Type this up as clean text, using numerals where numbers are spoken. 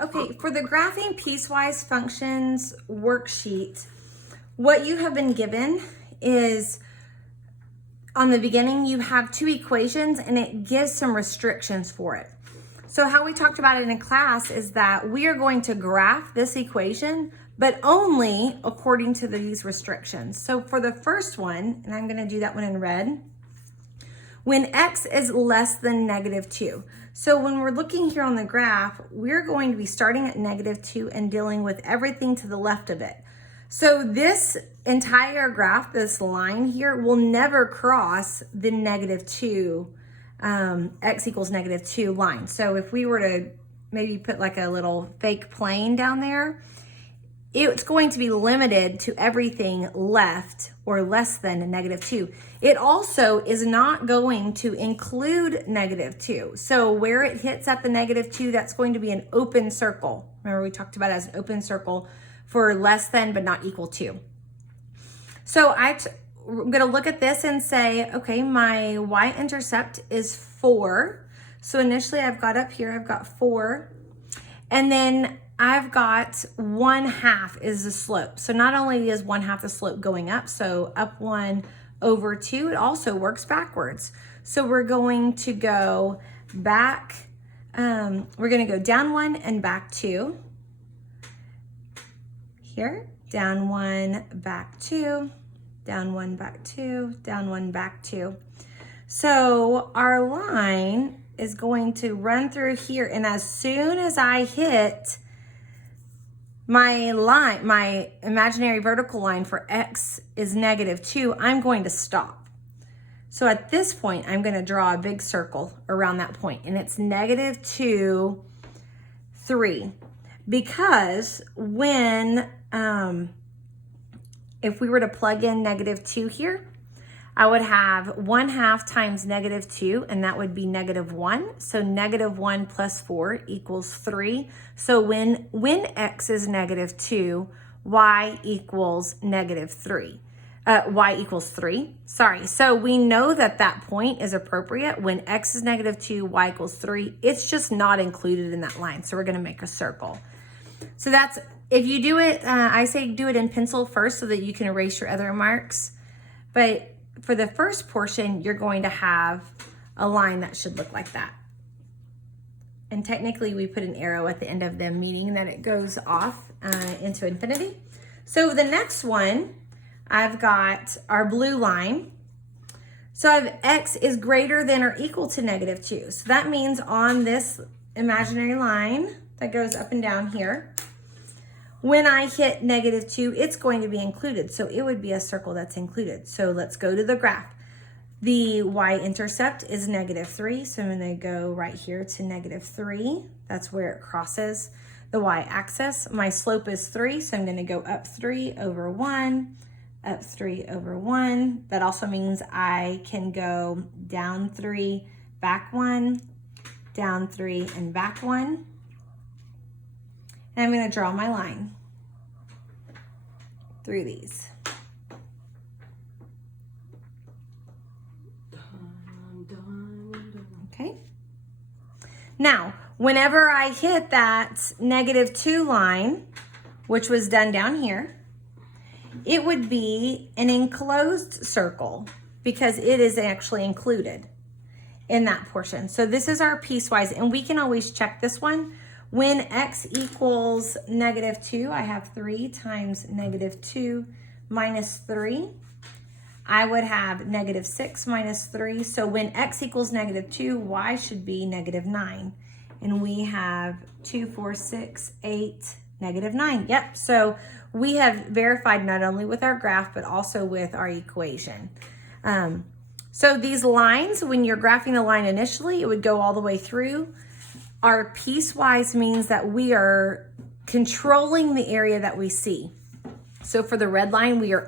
Okay, for the graphing piecewise functions worksheet, what you have been given is on the beginning, you have two equations and it gives some restrictions for it. So how we talked about it in class is that we are going to graph this equation, but only according to these restrictions. So for the first one, and I'm gonna do that one in red, when x is less than -2. So when we're looking here on the graph, we're going to be starting at -2 and dealing with everything to the left of it. So this entire graph, this line here, will never cross the -2, x equals -2 line. So if we were to maybe put like a little fake plane down there, it's going to be limited to everything left or less than -2. It also is not going to include -2. So where it hits at the -2, that's going to be an open circle. Remember we talked about it as an open circle for less than but not equal to. So I'm gonna look at this and say, okay, my y-intercept is 4. So initially I've got up here, I've got 4. And then I've got 1/2 is the slope. So not only is 1/2 the slope going up, so up 1 over 2, it also works backwards. So we're going to go back, we're gonna go down 1 and back 2. Here, down 1, back 2, down 1, back 2, down 1, back 2. So our line is going to run through here, and as soon as I hit my line, my imaginary vertical line for x is -2, I'm going to stop. So at this point, I'm going to draw a big circle around that point, and it's -2, 3. Because when, if we were to plug in -2 here, I would have 1/2 times -2, and that would be -1. So -1 plus 4 equals 3. So when x is -2, y equals -3. Y equals 3. Sorry. So we know that that point is appropriate when x is -2, y equals 3. It's just not included in that line. So we're going to make a circle. So that's, if you do it, I say do it in pencil first so that you can erase your other marks. But for the first portion, you're going to have a line that should look like that. And technically we put an arrow at the end of them, meaning that it goes off into infinity. So the next one, I've got our blue line. So I have x is greater than or equal to -2. So that means on this imaginary line that goes up and down here, when I hit -2, it's going to be included. So it would be a circle that's included. So let's go to the graph. The y-intercept is -3. So I'm going to go right here to -3. That's where it crosses the y-axis. My slope is 3. So I'm going to go up 3 over 1, up 3 over 1. That also means I can go down 3, back 1, down 3, and back 1. And I'm going to draw my line through these. Okay. Now, whenever I hit that -2 line, which was done down here, it would be an enclosed circle because it is actually included in that portion. So this is our piecewise, and we can always check this one. When x equals -2, I have 3 times -2 minus 3. I would have -6 minus 3. So when x equals -2, y should be -9. And we have 2, 4, 6, 8, -9. Yep, so we have verified not only with our graph, but also with our equation. So these lines, when you're graphing the line initially, it would go all the way through. Our piecewise means that we are controlling the area that we see. So for the red line, we are